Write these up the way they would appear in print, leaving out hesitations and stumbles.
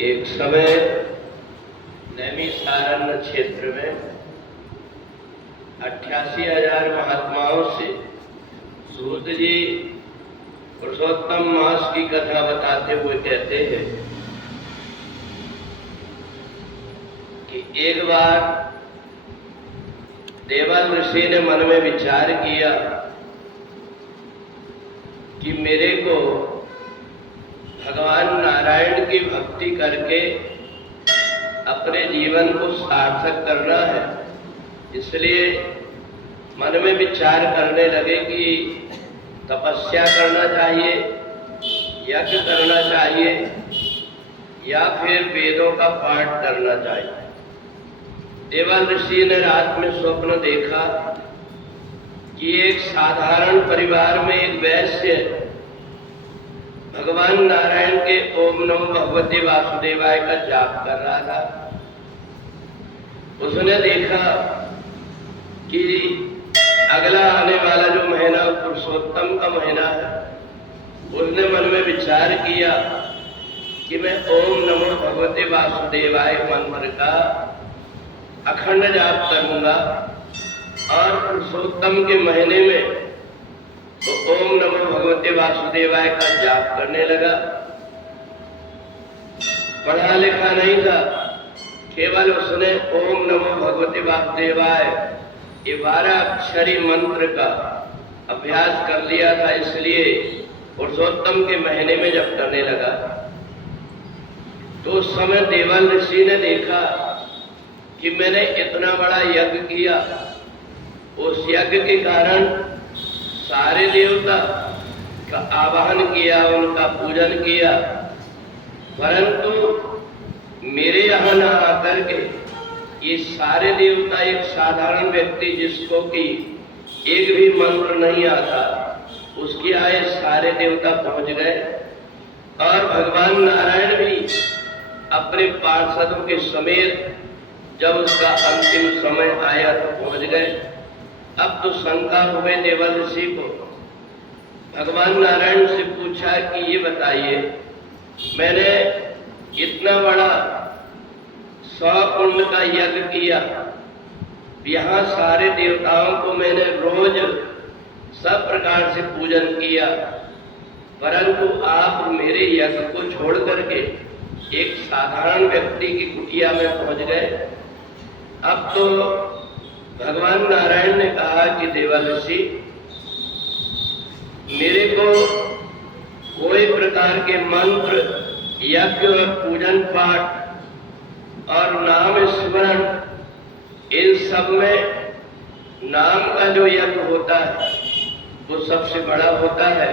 एक समय नैमिषारण्य क्षेत्र में 88,000 महात्माओं से सूत जी पुरुषोत्तम मास की कथा बताते हुए कहते हैं कि एक बार देवल ऋषि ने मन में विचार किया कि मेरे को भगवान नारायण की भक्ति करके अपने जीवन को सार्थक करना है। इसलिए मन में विचार करने लगे कि तपस्या करना चाहिए, यज्ञ करना चाहिए या फिर वेदों का पाठ करना चाहिए। देवल ऋषि ने रात में स्वप्न देखा कि एक साधारण परिवार में एक वैश्य भगवान नारायण के ओम नमो भगवते वासुदेवाय का जाप कर रहा था। उसने देखा कि अगला आने वाला जो महीना पुरुषोत्तम का महीना है, उसने मन में विचार किया कि मैं ओम नमो भगवते वासुदेवाय मंत्र का अखंड जाप करूंगा और पुरुषोत्तम के महीने में तो ओम नमो भगवते वासुदेवाय का जाप करने लगा। पढ़ा लिखा नहीं था, केवल उसने ओम नमो भगवते वासुदेवाय 12 अक्षरी मंत्र का अभ्यास कर लिया था। इसलिए पुरुषोत्तम के महीने में जब करने लगा तो उस समय देवल ऋषि ने देखा कि मैंने इतना बड़ा यज्ञ किया, उस यज्ञ के कारण सारे देवता का आवाहन किया, उनका पूजन किया, परंतु मेरे यहाँ न आकर के ये सारे देवता एक साधारण व्यक्ति जिसको कि एक भी मंत्र नहीं आता, उसके आए सारे देवता पहुंच गए और भगवान नारायण भी अपने पार्षदों के समेत जब उसका अंतिम समय आया तो पहुंच गए। अब तो शंका हो गई देवल ऋषि को। भगवान नारायण से पूछा कि ये बताइए, मैंने इतना बड़ा 100 कुंड का यज्ञ किया, यहाँ सारे देवताओं को मैंने रोज सब प्रकार से पूजन किया, परंतु आप मेरे यज्ञ को छोड़ करके एक साधारण व्यक्ति की कुटिया में पहुंच गए। अब तो भगवान नारायण ने कहा कि देवल ऋषि, मेरे को कोई प्रकार के मंत्र, यज्ञ, पूजन पाठ और नाम स्मरण, इन सब में नाम का जो यज्ञ होता है वो सबसे बड़ा होता है।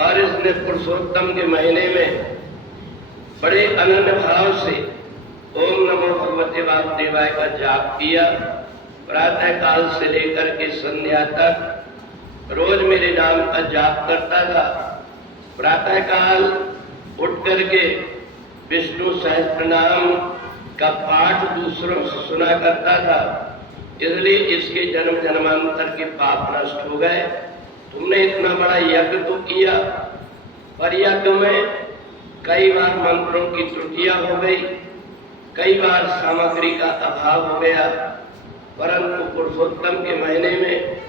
और इसने पुरुषोत्तम के महीने में बड़े अनन्य भाव से ओम नमो भगवते वासुदेवाय का जाप किया। प्रातः काल से लेकर के संध्या तक रोज मेरे नाम का जाप करता था। प्रातः काल उठ करके विष्णु सहस्त्र नाम का पाठ दूसरों से सुना करता था, इसलिए इसके जन्म जन्मांतर के पाप नष्ट हो गए। तुमने इतना बड़ा यज्ञ तो किया, पर यज्ञ में कई बार मंत्रों की त्रुटियां हो गई, कई बार सामग्री का अभाव हो गया, परंतु पुरुषोत्तम के महीने में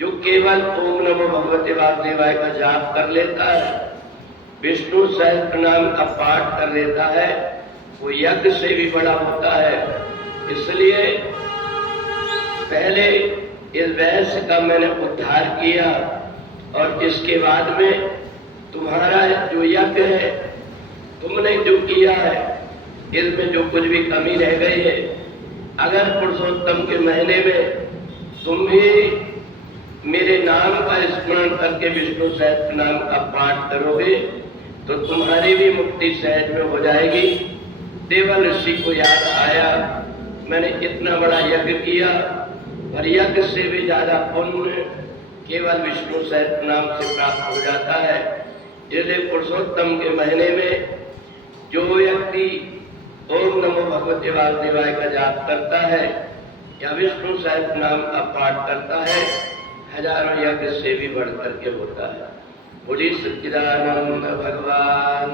जो केवल ओम नमो भगवते वासुदेवाय का जाप कर लेता है, विष्णु सहस्त्र नाम का पाठ कर लेता है, वो यज्ञ से भी बड़ा होता है। इसलिए पहले इस वैश्य का मैंने उद्धार किया और इसके बाद में तुम्हारा जो यज्ञ है, तुमने जो किया है, इसमें जो कुछ भी कमी रह गई है, अगर पुरुषोत्तम के महीने में तुम भी मेरे नाम का स्मरण करके विष्णु सहस्त्र नाम का पाठ करोगे तो तुम्हारी भी मुक्ति सहज में हो जाएगी। देवल ऋषि को याद आया, मैंने इतना बड़ा यज्ञ किया, पर यज्ञ से भी ज्यादा पुण्य केवल विष्णु सहस्त्र नाम से प्राप्त हो जाता है। इसलिए पुरुषोत्तम के महीने में जो व्यक्ति ओम नमो भगवते वासुदेवाय का जाप करता है या विष्णु सहस्त्र नाम का पाठ करता है, हजारों यज्ञ से भी बढ़ करके होता है। बोलिए सच्चिदानंद भगवान।